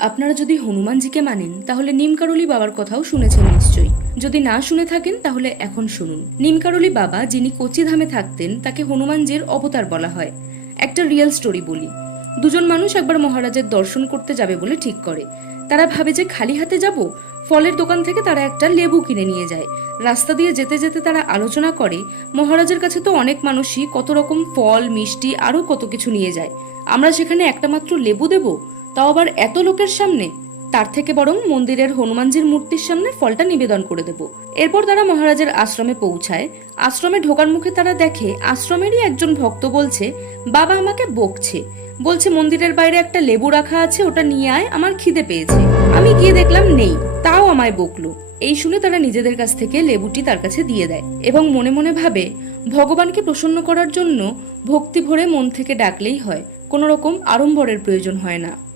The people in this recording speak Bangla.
আপনারা যদি হনুমানজিকে মানেন তাহলে নিমকারলি বাবার কথাও শুনেছেন নিশ্চয়ই। যদি না শুনে থাকেন তাহলে এখন শুনুন। নিমকারলি বাবা যিনি কচিধামে থাকতেন তাকে হনুমানজির অবতার বলা হয়। একটা রিয়েল স্টোরি বলি। দুজন মানুষ একবার মহারাজের দর্শন করতে যাবে বলে ঠিক করে। তারা ভাবে যে খালি হাতে যাব। ফলের দোকান থেকে তারা একটা লেবু কিনে নিয়ে যায়। রাস্তা দিয়ে যেতে যেতে তারা আলোচনা করে, মহারাজের কাছে তো অনেক মানুষই কত রকম ফল, মিষ্টি আরো কত কিছু নিয়ে যায়, আমরা সেখানে একটা মাত্র লেবু দেব, তাও আবার এত লোকের সামনে। তার থেকে বরং মন্দিরের হনুমানজির মূর্তির সামনে ফলটা নিবেদন করে দেব। এরপর তারা মহারাজের আশ্রমে পৌঁছায়। আশ্রমে ঢোকার মুখে তারা দেখে আশ্রমেরই একজন ভক্ত বলছে, বাবা আমাকে বকছে, বলছে মন্দিরের বাইরে একটা লেবু রাখা আছে, ওটা নিয়ে আয়, আমার খিদে পেয়েছে। আমি গিয়ে দেখলাম নেই, তাও আমায় বকলো। এই শুনে তারা নিজেদের কাছ থেকে লেবুটি তার কাছে দিয়ে দেয় এবং মনে মনে ভাবে ভগবানকে প্রসন্ন করার জন্য ভক্তি ভরে মন থেকে ডাকলেই হয়, কোনো রকম আড়ম্বরের প্রয়োজন হয় না।